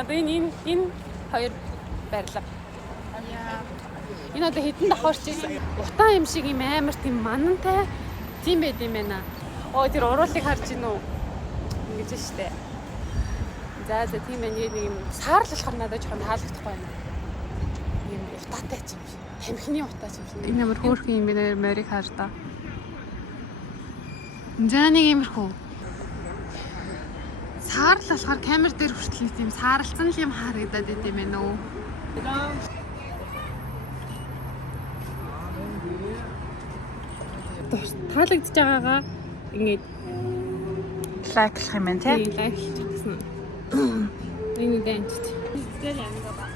Одоо энэ хоёр барилга. Энэ одоо хэдэн давхар ч утаа юм шиг юм амар тийм манантай тийм байд юм байна. Тэр уруулыг харж гин үү? Ингэж штэ. За тийм байна. Нэг юм саарл болохоор надад жоохон таалагдахгүй байна. Ийм утаатай ч юм шиг. Тамхины утаа ч юм шиг. Энэ ямар хөөрхөн юм бэ? Морийг хаар та. За нэг иймэрхүү. Саарл болохоор камер дээр хүртэл нэг тийм сааралцсан л юм харагдаад байт юм байна уу? Таалагдж байгаагаа ингээд лайклах юм байна тий. Лайклах гэсэн. Энэ дэнт. Тэгэл янга ба.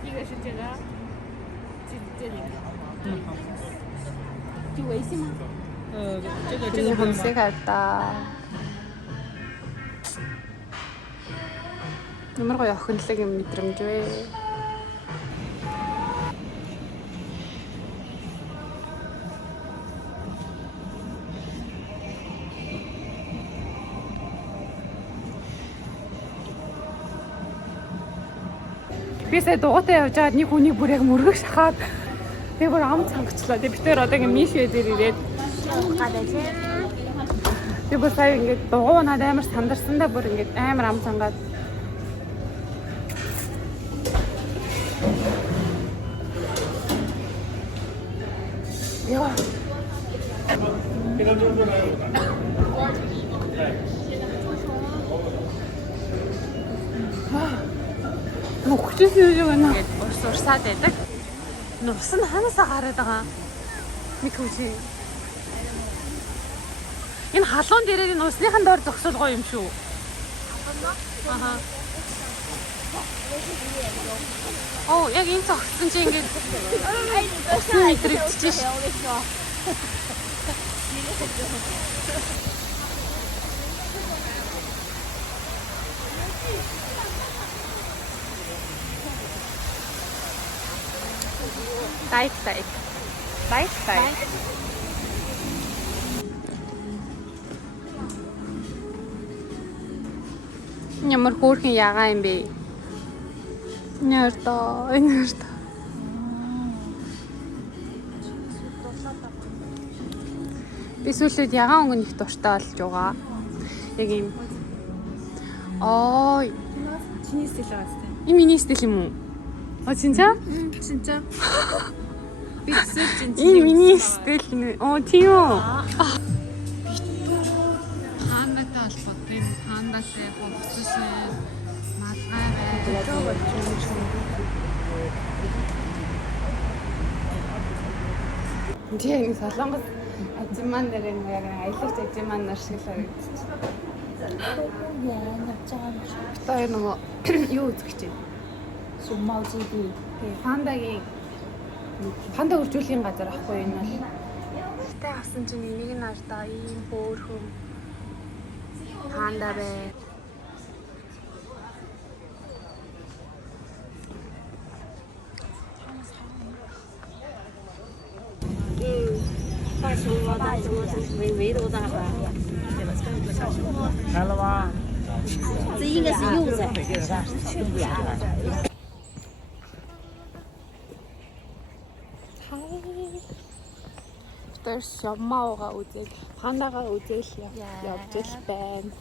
이거 실제가 진짜니까. 就微信吗？这个红色卡哒。Ямар гоё охинлог юм мэдрэмж вэ? Бисээ дугуйтай явж байгаад нэг хүний бүр яг мөргөх шахаад тэгээ бүр ам цангачлаа. Тэгээ бид тээр одоо ингэ мишээ дээр ирээд гадаа тий. Тэгээ бүр сая ингэ дугуй надад амар сандарсандаа бүр ингэ амар ам цангаад яа. Нүхчээс юу гэнэ? Урсаад байдаг. Нус нь ханаасаа гараад байгаа? Нэг үгүй. Энэ халуун дээрээ энэ усныхан доор зогсол гоё юм шүү. Аха. Яг энэ зогссон чи ингээд усан идрэгдэж ш. Байк. Ямар хөөрхөн ягаа юм бэ? Нэртаа. Би сүүлд ягаан өнгө их дуртай болж байгаа. Яг юм. Чиний стил байгаа тест. Энэ миний стил юм уу? 진짜? 진짜? Энэ миний стил нэ. Тийм үү? Пандатай холбоотой пандатай хувцсан малгай. Тийм солонгос ажиман дээр яг аялагч ажиман нар шиг л харагдчих. Тэр нөгөө юу үзэж чинь? Суммаужиди. Панда үржүүлгийн газар ахгүй энэ бол. Тэ авсан чинь энийг нь ардаа ийм хөөрхөн панда бай.看了吗？这应该是柚子。 Тэр шамаагаа үзэл, пандагаа үзэл явж л байна.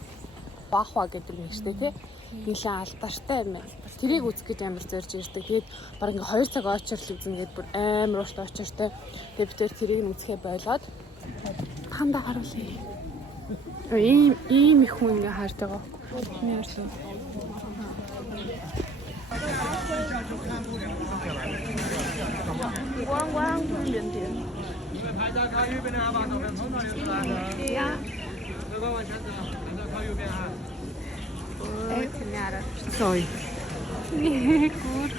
Бахва гэдэг юм шүү дээ, тий. Нилээн алдартай юм байна. Тэрийг үзэх гэж амар зорж ирдэг. Тэгээд баг ингээ 2 цаг очрол үзнэ гэдээ бүр амар ууштай очиртай. Тэгээд бид тэрийг нь үзэхээ болоод панда харуулъя. Ийм их хүн ингээ харж байгаа. Нэрсэн. 拍照靠右边的把照片冲到右边那个。对呀。这个往前走，拍照靠右边哈。Sorry. Gut.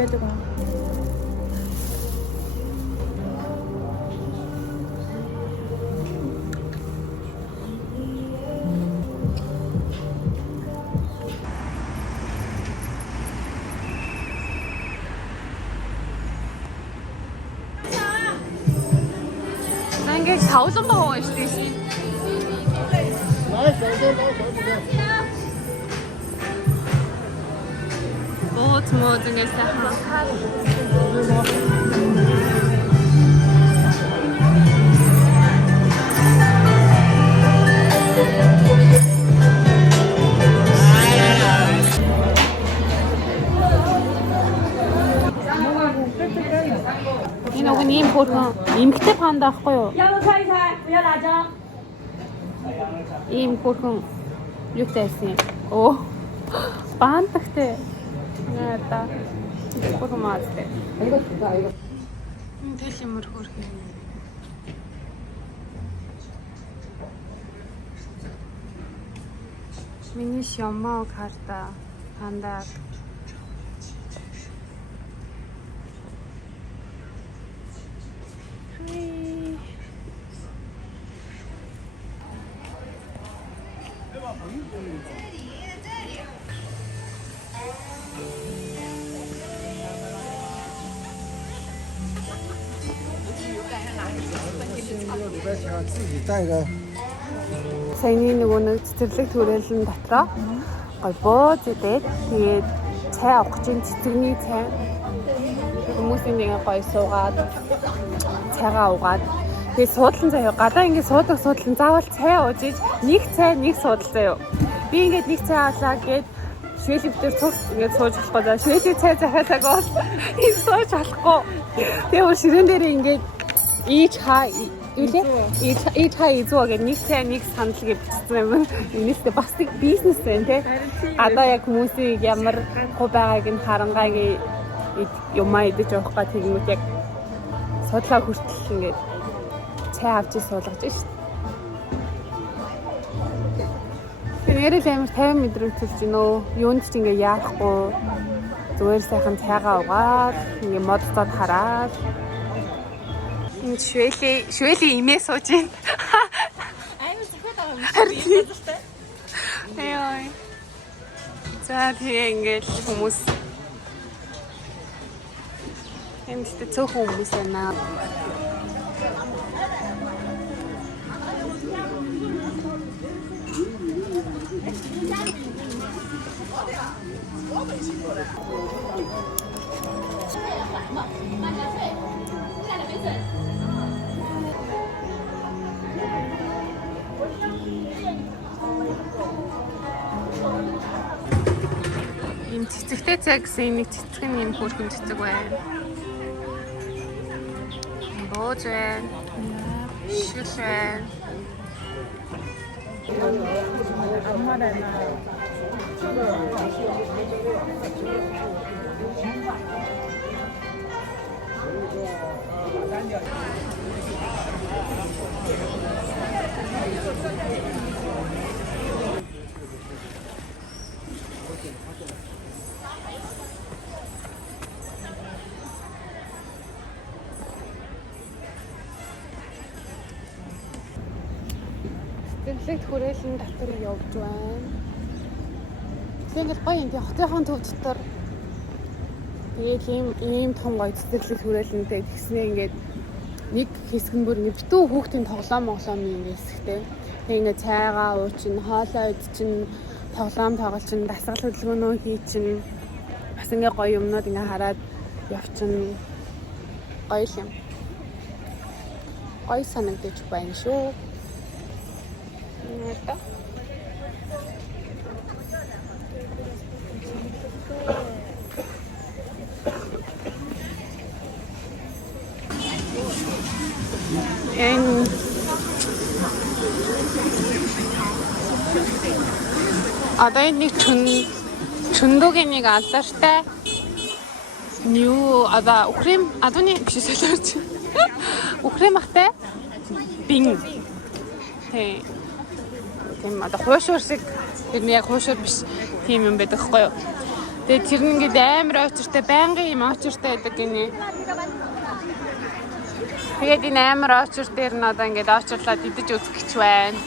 байдаг аа. 나4,500원 먹어야 되지. 뭐 중에서 энэ уг нь ийм хөөрхөн эмгтэй панда ахгүй юу? Ийм хөөрхөн юутай байсан юм? Оо. Пандагтай. Наа. Хөөрхөн маастай. Тэл юмэр хөөрхөн. Миний шамаа карта панда. Саяны нэг цэцэрлэг төрөлн дотроо гой бууз идээд тэгээд цай авах гэж цэцэгний цай хүмүүсийн нэг гой суугаад цайгаа уугаад тэгээд суудлан заяа гадаа ингээд суудаг суудлан заавал цай ууж иж нэг цай нэг суудал заяа би ингээд нэг цай авлаа гээд швелив дээр цуг ингээд сууж болохгүй за швелив цай захиалаагүй бол энэ сууж болохгүй тэгээд ширээн дээр ингээд ич хаа ич хаа изүү гэдэг нэг цай нэг санал гэж бичсэн юм. Энэстэй бас нэг бизнес байна те. Одоо яг хүмүүсийг ямар гоо байгааг нь харангааг юмаа идэж явах гэх тэгмүүд яг судлаа хүртэл ингээд цай авч суулгаж шít. Тэрээр л амар 50 мэдрэмжлж гинөө. Юунд ч ингээ яахгүй зүгээр сайхан цайгаа угаад ингээ моддод хараад швэли имээ сууж байна. Аймаг зөвхөн байгаа юм. Яа. За тэгээ ингээл хүмүүс энд цөөхөн хүмүүс байна. Ийм цэцэгтэй цай гэсэн нэг цэцэг нь ийм хөөрхөн цэцэг байна. Бууж байна. Шил байна. Тэглэгт хүрээлэн дотор явж байна. Тэгээд гоё юм тий хотынхон төв дотор тэгээд ийм том гоё цэцэрлэг хүрээлэнтэй тэгснээ ингээд нэг хэсэг нь бүр ингээд битүү хүүхдийн тоглоом ингээд хэсэгтэй. Тэгээд ингээд цайгаа уучин, хоолоо идчин, тоглоом тоглолчин, дасгал хөдөлгөөнөө хийчин бас ингээд гоё юмнууд ингээд хараад явчин гоё юм. Гоё санагдаж байна шүү. Это. Одоо нэг чүндугийн нэг алдартай new одоо Украин адууны биш солиорч Украин махтай бин тий тийм одоо хуушур шиг тэр яг хуушур биш тийм юм байдаг хгүй юу. Тэгээ тэр нь ингээд амар очиртай байнгын юм очиртай байдаг гинэ. Тэгээд энэ амар очир дээр нь одоо ингээд очирлаад идэж үзэх гэж байна.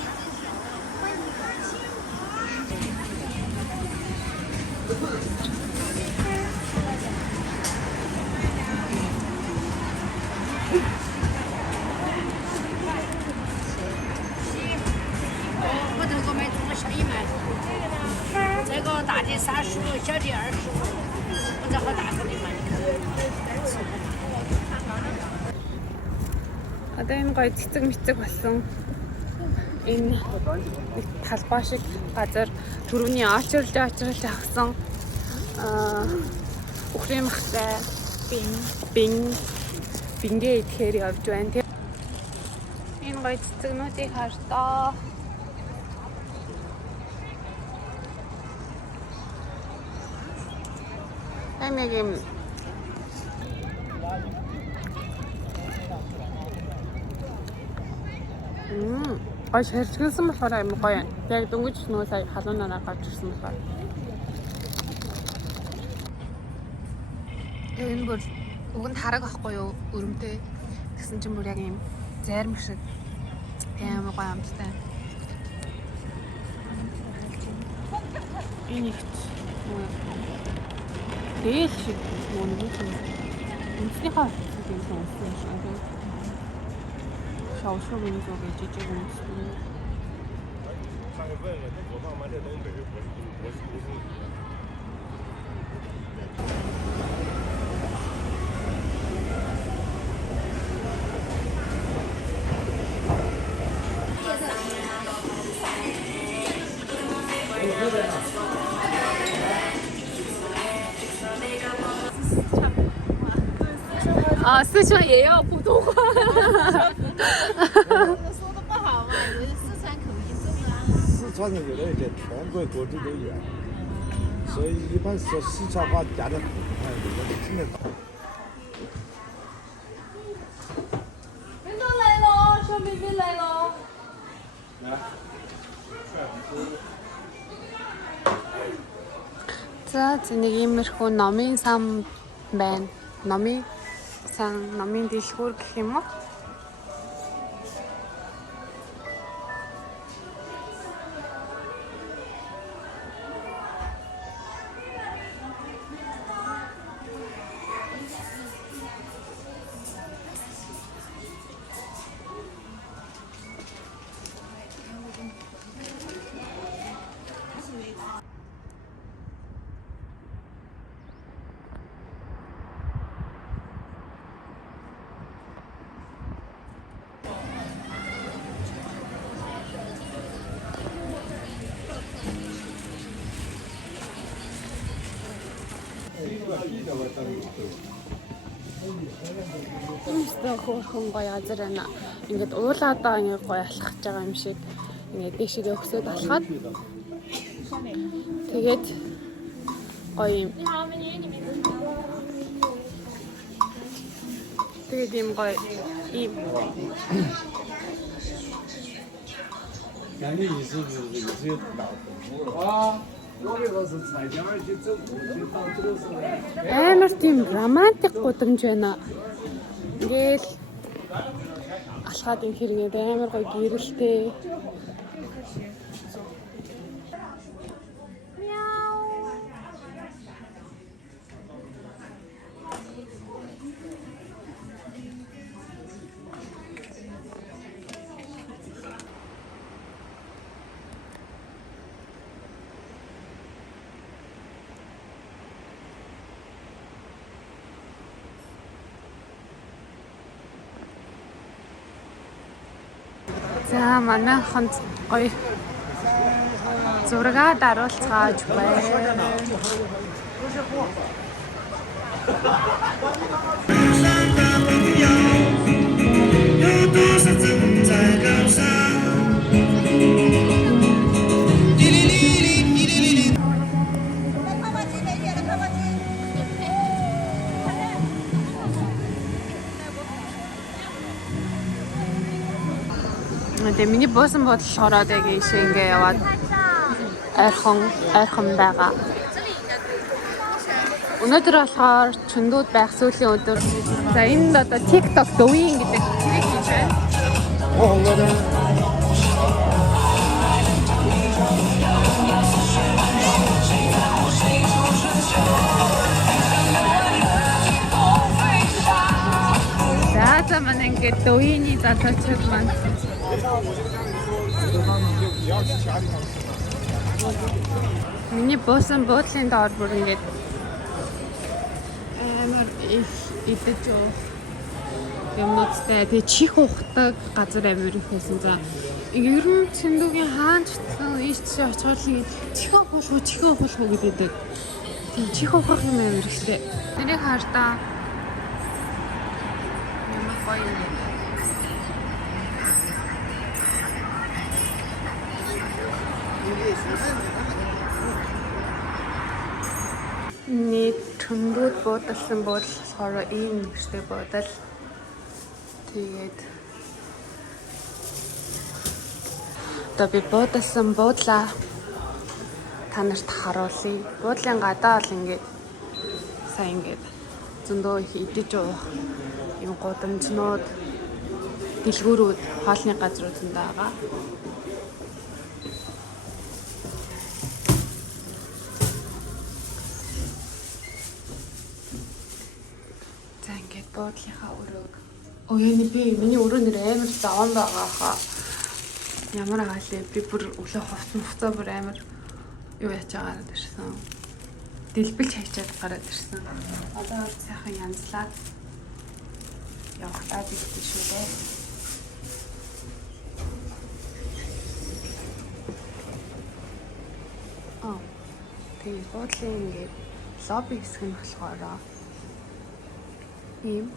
Одоо энэ гоё цэцэг мэцэг болсон энэ талбай шиг газар түрүүний очирлж авсан үхрийн махтай бингээ идэхээр явж байна. Энэ гоё цэцэгнүүдийг хартаа. Нэг юм гоё шарчилсан болохоор юм гоё. Яг дөнгөж нөө сая халуунаараа гарч ирсэн болохоор. Энэ бүр уг нь хараг байхгүй юу? Өрөмтэй. Тэгсэн чинь бүр яг юм зайрмаг шиг амар гоё амттай. Энэ их дээл шиг нэг юм. Үнсний хаа тийм сонсон шиг. Шаушуу минь зөө гэж жижиг юм шиг.啊，四川也要普通话。说的不好嘛，有的四川口音重啊。四川人有的一点，全国各地都有，所以一般说四川话讲的，哎，有的听得懂。人都来了，小妹妹来了。За зэнийг иймэрхүү номын сан байна. Номын дэлгүүр гэх юм уу? Инстаа хөөрхөн гоё газар байна. Ингээд уулаадаа ингээд гоё алхаж байгаа юм шиг. Ингээд дэшгээ өксөд алхаад. Тэгээд гоё юм. Тэгээд юм гоё ийм. 看你意思是有大风啊。 Амар тийм романтик гудамж байна. Ингээл алхаад юм хэрэг амар гоё гэрэлтэй. За манайхан гоё зураг даруулцгааж байна. Тэгээ миний буусан бодлохоор яг ийшээ ингээ яваад ойрхон байгаа. Өнөөдөр болохоор Чөндүүд байх сүүлийн өдөр. За энэ одоо TikTok Douyin гэдэг хэрэг хийж байна. За манай ингээд Douyin-ий залуучууд маань миний буусан буудлын доор бүр ингээд амар их идэж юмнуудтай тэгээ чих ухдаг газар амир их байсан. За ер нь Чөндүүгийн хаан чутган ийш тийш очиход чих ухуулах гэдэг. Тийм чих ухах юм амир ихтэй. Тэрийг хаартаа ямар гоё юм. Нийт Чөндүүд буудалсан буудал болохоор ийм нэртэй буудал. Тэгээд одоо би буудалсан буудлаа та нарт харуулъя. Буудлын гадаа бол ингээд сайн ингээд зөндөө их идэж уух юм гудамжнууд, дэлгүүрүүд, хоолны газрууд зөндөө байгаа. Буудлынхаа өрөөг. Яаны би миний өрөө нэр амар заван байгаа хаа. Ямар агаалээ би бүр өглөө хувцаа бүр амар юу яж гараад ирсэн. Дэлбэлж хайчаад гараад ирсэн. Одоо сайхан янзлаад явахтаа дигтэй шүү дээ. Тэгээ буудлын ингээд лобби хэсэг нь болохоор ийм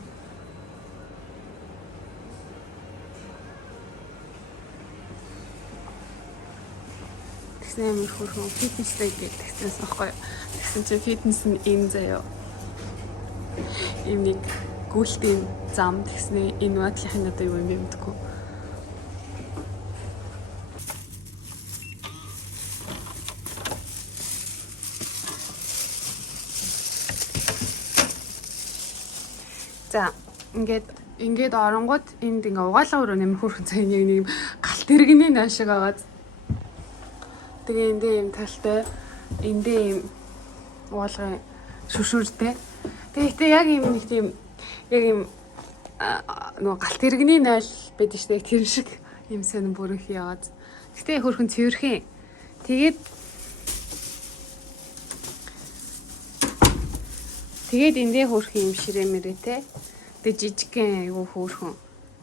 тэгсэн юм хөрхөн фитнестэй гэдэгсэн байхгүй. Тэгсэн чинь фитнес нь энэ заяа. Ийм нэг гүйлтийн зам тэгснэ энэ батлахын одоо юу юм бэ мэдгүй. За ингээд оронгууд энд ингээ угаалга өрөө нэмэр хөрхөн цай нэг юм галт тэрэгний наашиг агаад. Тэгээ эндээ юм талтай эндээ юм угаалгын шүшүүртэй. Тэгээ яг юм нэг тийм яг юм нөгөө галт тэрэгний найл байдаг шүү дээ. Тэр шиг юм сонин бүрэх яагаад. Гэтэ хөрхөн цэвэрхэн. Тэгээд эндээ хөрх юм ширээ мэрээтэй. Тэгээ жижигхэн айгу хөөрхөн.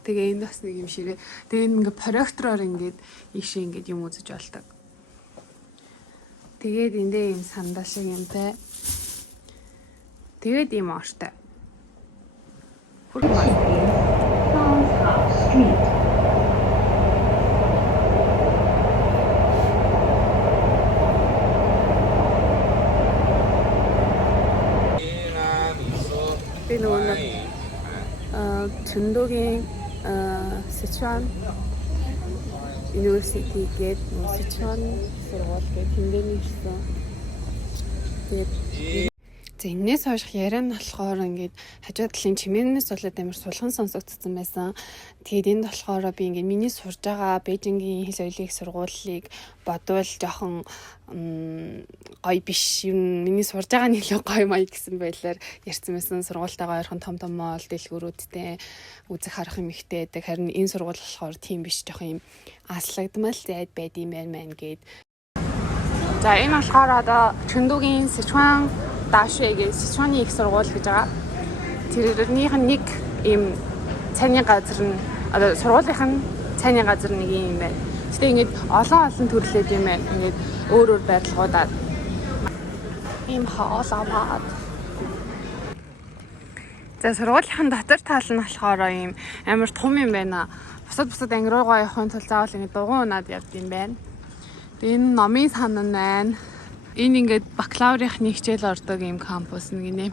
Тэгээ энэ бас нэг юм ширээ. Тэгээ энэ ингээ проектороор ингээд ийшээ ингээд юм үзэж болдог. Тэгээд эндээ юм сандал шиг юмтай. Тэгээд юм оортой. Хөрхөн байна. Чөндүүгийн Sichuan University гээд Sichuan сургууль гээд тэндээ нэгсэн. Тэгээд энэс хойш яриа нь болохоор ингээд хажуу талын чимээнээс болоод амар сулхан сонсогдсон байсан. Тэгээд энд болохоор би ингээд миний сурж байгаа Бээжингийн хэл соёлын сургуулийг бодвол жоохон гоё биш юм. Миний сурж байгаа нь илүү гоё маяг гэсэн байлаар ярьсан байсан. Сургуультайгаа ойрхон том моол дэлгүүрүүдтэй үзэх харах юм ихтэй байдаг. Харин энэ сургууль болохоор тийм биш, жоохон юм аслагдмал зайд байд юм байна гээд. За энэ болохоор одоо Чөндүүгийн Sichuan Дашэгийн Sichuan-ийн их сургууль гэж байгаа. Тэрнийх нь нэг ийм цайны газар нь одоо сургуулийнх нь цайны газар нэг юм байна. Гэтэ ингээд олон төрлөөд юм байна. Ингээд өөр байрлалуудад ийм хоол аваад. За сургуулийн дотор тал нь болохоор ийм амар том юм байна. Бусад ангируугаа явахын тулд заавал ингээд дугуй унаад явд юм байна. Тэгээ энэ номын сан нь байна. Энэ ингээд бакалаврын хичээл ордог ийм кампус нэг нэ.